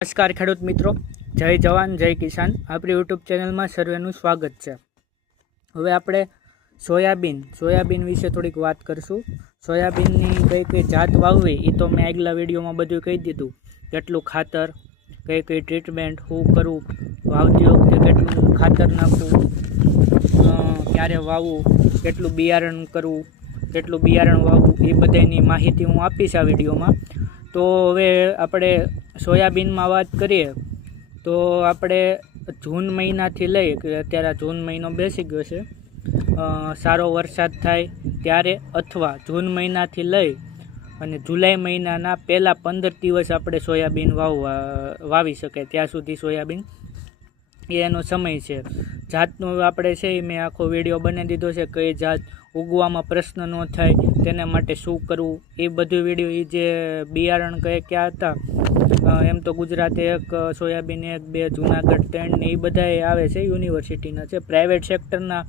નમસ્કાર ખેડૂત મિત્રો, જય જવાન જય કિસાન. આપણી યુટ્યુબ ચેનલમાં સર્વેનું સ્વાગત છે. હવે આપણે સોયાબીન વિશે થોડીક વાત કરીશું. સોયાબીનની કઈ કઈ જાત વાવવી એ તો મેં આગલા વિડીયોમાં બધું કહી દીધું. કેટલું ખાતર, કઈ કઈ ટ્રીટમેન્ટ, શું કરવું, વાવતી વખતે કેટલું ખાતર નાખવું, ક્યારે વાવવું, કેટલું બિયારણ કરવું, કેટલું બિયારણ વાવવું, એ બધાની માહિતી હું આપીશ આ વિડીયોમાં. તો હવે આપણે સોયાબીનમાં વાત કરીએ તો આપણે જૂન મહિનાથી લઈ કે અત્યારે જૂન મહિનો બેસી ગયો છે, સારો વરસાદ થાય ત્યારે અથવા જૂન મહિનાથી લઈ અને જુલાઈ મહિનાના પહેલાં 15 દિવસ આપણે સોયાબીન વાવી શકાય ત્યાં સુધી સોયાબીન એનો સમય છે. જાતનું આપણે છે એ મેં આખો વિડીયો બનાવી દીધો છે. કઈ જાત ઉગવામાં પ્રશ્ન ન થાય તેના માટે શું કરવું એ બધું વિડીયો, એ જે બિયારણ ક્યાં હતા એમ તો ગુજરાતે 1, સોયાબીન 1, 2, જુનાગઢ 3 ને એ બધા આવે છે, યુનિવર્સિટીના છે. પ્રાઇવેટ સેક્ટરના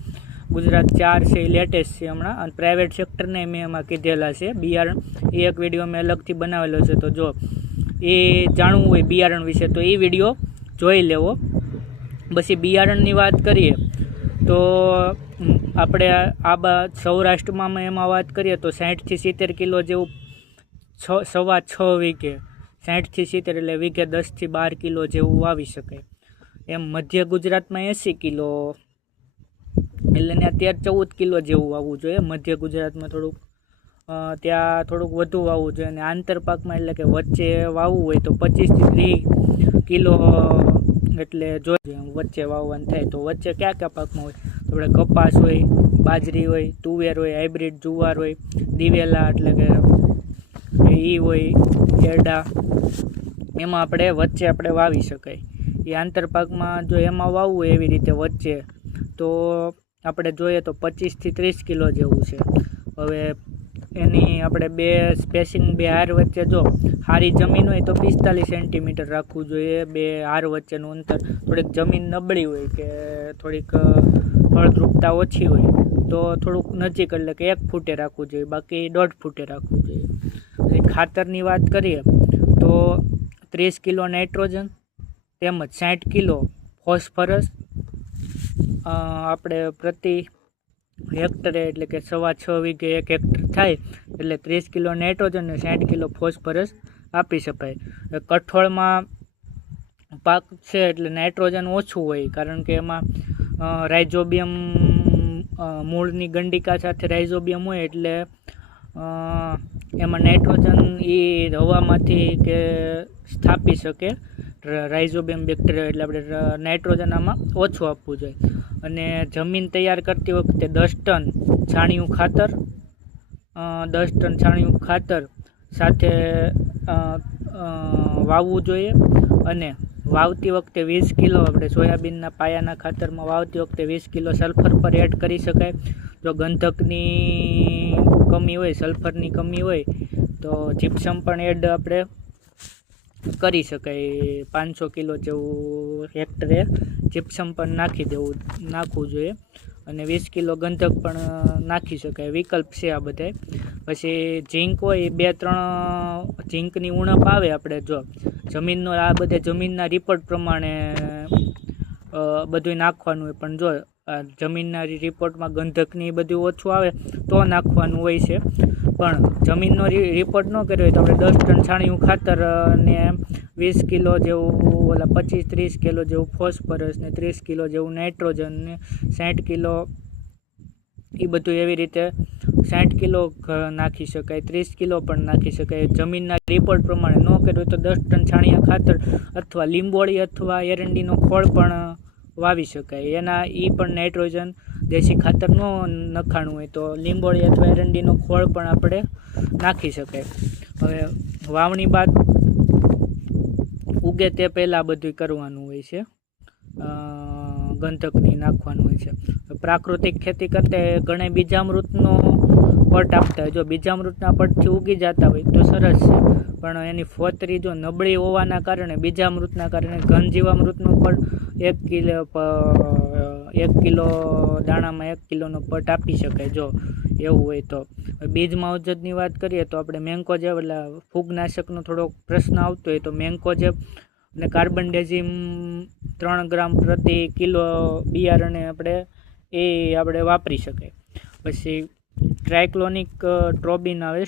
ગુજરાત 4 છે, એ લેટેસ્ટ છે હમણાં, અને પ્રાઇવેટ સેક્ટરને મેં એમાં કીધેલા છે બિયારણ. એ એક વિડીયો મેં અલગથી બનાવેલો છે, તો જો એ જાણવું હોય બિયારણ વિશે તો એ વિડીયો જોઈ લેવો. પછી બિયારણની વાત કરીએ તો આપણે સૌરાષ્ટ્રમાં એમાં વાત કરીએ તો 60 થી 70 કિલો જેવું 6.5 વીઘે 60 થી 70 એટલે વીઘે 10 થી 12 કિલો જેવું વાવી શકાય. એમ મધ્ય ગુજરાતમાં 80 કિલો એટલે ને અત્યારે 14 કિલો જેવું વાવવું જોઈએ. મધ્ય ગુજરાતમાં ત્યાં થોડુંક વધુ વાવવું જોઈએ, અને આંતરપાકમાં એટલે કે વચ્ચે વાવવું હોય તો 25 થી 30 કિલો એટલે જોઈએ વચ્ચે વાવવાનું થાય. તો વચ્ચે કયા પાકમાં હોય તો આપણે કપાસ હોય, બાજરી હોય, તુવેર હોય, હાઇબ્રિડ જુવાર હોય, દિવેલા એટલે કે એ હોય, એરડા, એમાં વચ્ચે આપણે વાવી શકાય. એ આંતરપાકમાં જો એમાં વાવવું હોય એવી રીતે વચ્ચે તો આપણે જોઈએ તો 25 થી 30 કિલો જેવું છે. હવે એની આપણે બે હાર વચ્ચે જો સારી જમીન હોય તો 45 સેન્ટીમીટર રાખવું જોઈએ બે હાર વચ્ચેનું અંતર. થોડીક જમીન નબળી હોય કે થોડીક ફળદ્રુપતા ઓછી હોય તો થોડુંક નજીક એટલે કે 1 ફૂટે રાખવું જોઈએ, બાકી 1.5 ફૂટે રાખવું જોઈએ. અને ખાતરની વાત કરીએ તો 30 કિલો નાઇટ્રોજન તેમજ 60 કિલો ફોસ્ફરસ આપણે પ્રતિ હેક્ટરે એટલે કે 6.5 વીઘે 1 હેક્ટર થાય એટલે 30 કિલો નાઇટ્રોજન અને 60 કિલો ફોસ્ફરસ આપી શકાય. કઠોળમાં પાક છે એટલે નાઇટ્રોજન ઓછું હોય, કારણ કે એમાં રાઇઝોબિયમ મૂળની ગંડિકા સાથે રાઇઝોબિયમ હોય એટલે એમાં નાઇટ્રોજન એ હવામાંથી કે સ્થાપી શકે રાઇઝોબિયમ બેક્ટેરિયા, એટલે આપણે નાઇટ્રોજન આમાં ઓછું આપવું જોઈએ. અને જમીન તૈયાર કરતી વખતે 10 ટન છાણિયું ખાતર સાથે વાવવું જોઈએ. અને વાવતી વખતે 20 કિલો આપણે સોયાબીનના પાયાના ખાતરમાં વાવતી વખતે 20 કિલો સલ્ફર પર એડ કરી શકાય. જો ગંધકની કમી હોય, સલ્ફરની કમી હોય તો જીપ્સમ પણ એડ આપણે કરી શકાય. 500 કિલો જેવું હેક્ટરે જીપ્સમ પણ નાખવું જોઈએ, અને 20 કિલો ગંધક પણ નાખી શકાય. વિકલ્પ છે આ બધાય. પછી ઝીંક હોય એ 2-3 ઝીંકની ઉણપ આવે આપણે જો જમીનનો આ બધા જમીનના રિપોર્ટ પ્રમાણે બધું નાખવાનું હોય, પણ જો જમીનના રિપોર્ટમાં ગંધકની બધું ઓછું આવે તો નાખવાનું હોય છે. પણ જમીનનો રિપોર્ટ ન કર્યો હોય તો આપણે 10 ટન છાણિયું ખાતર ને 20 કિલો જેવું 25-30 કિલો જેવું ફોસ્ફરસ ને 30 કિલો જેવું નાઇટ્રોજન ને 60 કિલો એ બધું એવી રીતે 60 કિલો નાખી શકાય, 30 કિલો પણ નાખી શકાય. જમીનના રિપોર્ટ પ્રમાણે ન કર્યું હોય તો 10 ટન છાણિયા ખાતર અથવા લીંબોળી અથવા એરંડીનો ખોળ પણ વાવી શકાય. એ પણ નાઇટ્રોજન દેશી ખાતર ન નખાણું હોય તો લીંબોળી અથવા એરંડીનો ખોળ પણ આપણે નાખી શકાય. હવે વાવણી બાદ ઉગે તે પહેલાં બધું કરવાનું હોય છે, ગંધકની નાખવાનું હોય છે. પ્રાકૃતિક ખેતી કરતા ઘણા બીજામૃતનો પટ આપતા હોય. જો બીજામૃતના પટથી ઉગી જતા હોય તો સરસ છે, પણ એની ફોતરી જો નબળી હોવાના કારણે બીજામૃતના કારણે ઘનજીવામૃતનો પણ 1 કિલો દાણામાં 1 કિલોનો પટ આપી શકાય જો એવું હોય તો. બીજમાં ઔષધની વાત કરીએ તો આપણે મેન્કોજેબ એટલે ફૂગનાશકનો થોડોક પ્રશ્ન આવતો હોય તો મેન્કોજેબ અને કાર્બનડેઝિમ 3 ગ્રામ પ્રતિ કિલો બિયારણે આપણે વાપરી શકાય. પછી ટ્રાયક્લોનિક સ્ટ્રોબિન આવે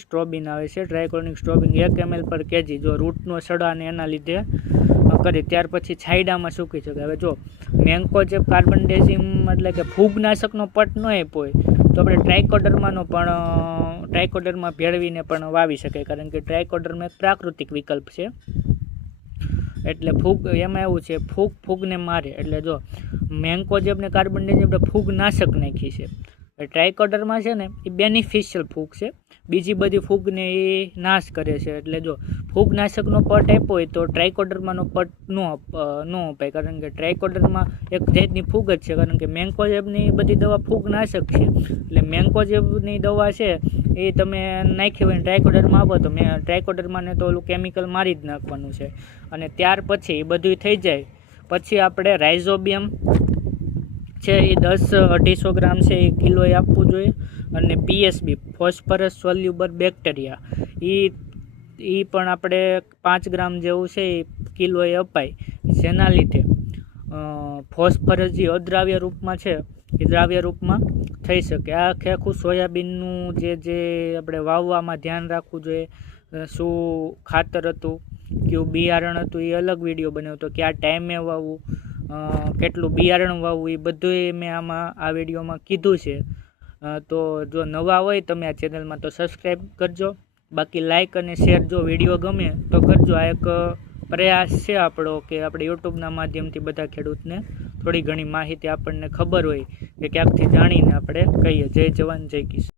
છે. ટ્રાયક્લોનિક સ્ટ્રોબિન 1 ml પર kg જો રૂટનો સડા ને એના લીધે કરી. ત્યાર પછી છાંયડામાં સૂકી શકાય. હવે જો મેન્કોજેબ કાર્બનડેઝિમ એટલે કે ફૂગનાશકનો પટ ન આપ્યો હોય તો આપણે ટ્રાયકોડરમાં ભેળવીને પણ વાવી શકાય, કારણ કે ટ્રાયકોડરમાં એક પ્રાકૃતિક વિકલ્પ છે. એટલે એમાં એવું છે, ફૂગને મારે. એટલે જો મેન્કોજેબ ને કાર્બનડેઝિમ આપણે ફૂગનાશક નાખી છે. ટ્રાયકોડરમાં છે ને એ બેનિફિશિયલ ફૂગ છે, બીજી બધી ફૂગને એ નાશ કરે છે. એટલે જો ફૂગનાશકનો પટ આપ્યો હોય તો ટ્રાયકોડરમાંનો પટ ન અપાય, કારણ કે ટ્રાયકોડરમાં એક જાતની ફૂગ જ છે. કારણ કે મેન્કોજેબની બધી દવા ફૂગનાશક છે. એટલે મેન્કોજેબની દવા છે એ તમે નાખી હોય ટ્રાયકોડરમાં આપો તો ટ્રાયકોડરમાં ને તો ઓલું કેમિકલ મારી જ નાખવાનું છે. અને ત્યાર પછી એ બધું થઈ જાય પછી આપણે રાઇઝોબિયમ છે એ 250 ગ્રામ છે એ કિલોએ આપવું જોઈએ. અને પીએસબી ફોસ્ફરસ સોલ્યુબર બેક્ટેરિયા એ પણ આપણે 5 ગ્રામ જેવું છે એ કિલોએ અપાય. જેના લીધે ફોસ્ફરસ જે અદ્રાવ્ય રૂપમાં છે એ દ્રાવ્ય રૂપમાં થઈ શકે. આ આખું સોયાબીનનું જે આપણે વાવવામાં ધ્યાન રાખવું જોઈએ, શું ખાતર હતું, કયું બિયારણ હતું, એ અલગ વિડીયો બનાવ્યો હતો. કયા ટાઈમે વાવવું, કેટલું બિયારણ વાવવું, એ બધું મેં આ વિડીયોમાં કીધું છે. તો જો નવા હોય તમે આ ચેનલમાં તો સબસ્ક્રાઈબ કરજો. બાકી લાઇક અને શેર જો વિડીયો ગમે તો કરજો. આ એક પ્રયાસ છે આપણો કે આપણે યુટ્યુબના માધ્યમથી બધા ખેડૂતને થોડી ઘણી માહિતી આપણને ખબર હોય કે ક્યાંકથી જાણીને આપણે કહીએ. જય જવાન જય કિસાન.